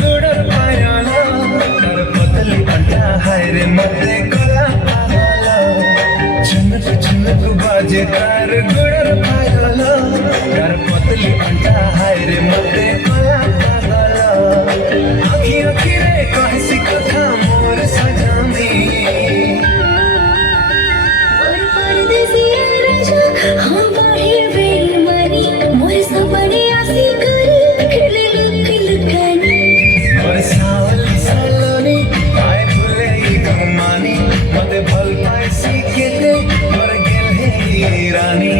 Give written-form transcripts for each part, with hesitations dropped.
गुडर पायाला तार पतली अंटा हाय रे मते कला पागला झुनक झुनक बाजे तार गुडर पायाला तार पतली अंटा हाय रे मते कला पागला आखी आखी रे कहसी कथा मोर सजामी और परदेसिया राजा हाँ बाहे बेईमानी मोर सपने आसी कर खेले लुक लुकानी और सावली सालोनी आए भूले ही गमानी मते भल पाए सीखे ते मर गेल है रानी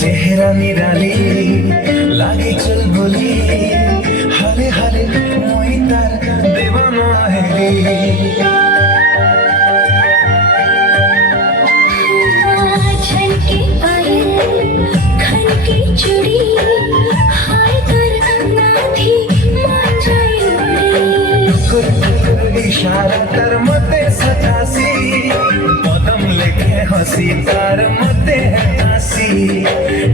चेहरा निराली लागे चल बोली हाले हाले मोई तार देवाना हेली छनके पायल खनके चूड़ी हाय कर नाथी मान जाए टुकुर टुकुर इशारा कर मते सतासी पदम लेके हंसी तार मते है तासी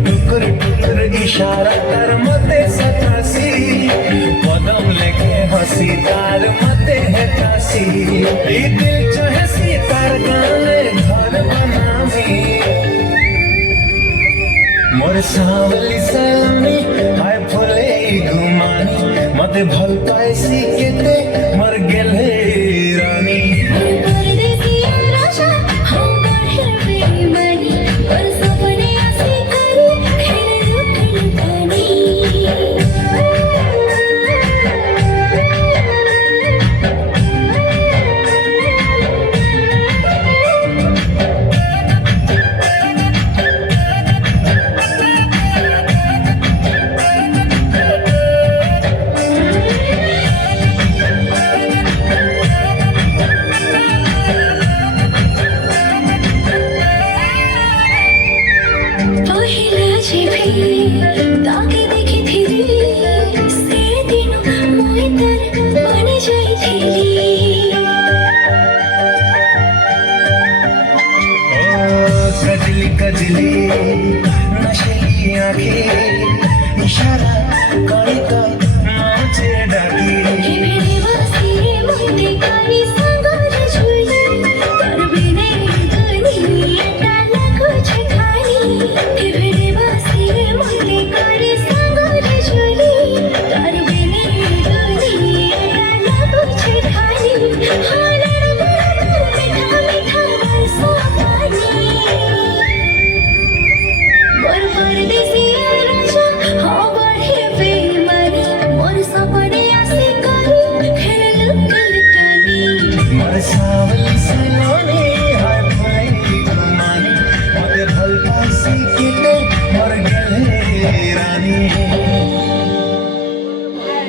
टुकुर टुकुर इशारा कर मते सतासी पदम लेके हंसी तार मते है तासी ई दिल चाहे सी तार गाने घर बनावी मोर सावली सलामी हाय फुले घुमानी मते भल पाए सी केते मर गेल हे रानी परदेसिया राजा हाँ बाहे बेईमानी और सपने आसी कर खेले लुक लुकानी पहिला जेबी ताके देखी थी से दिनों मोई तर बने जाई थी कजली कजली नशेली आंखें इशारा करी तो नाचे डाकी भेड़े वासी मोते कानी संगर झुली तर बिने गनी डाला कुछ खानी भेड़े वासी मोते कानी संगर झुली तर बिने गनी डाला कुछ खानी हालड़ बड़ा मीठा मीठा बरसा पानी मोर परदेसिया राजा हाँ बाहे बेईमानी मोर सपने आसी कर खेले लुक लुकानी मोर सावली सलोनी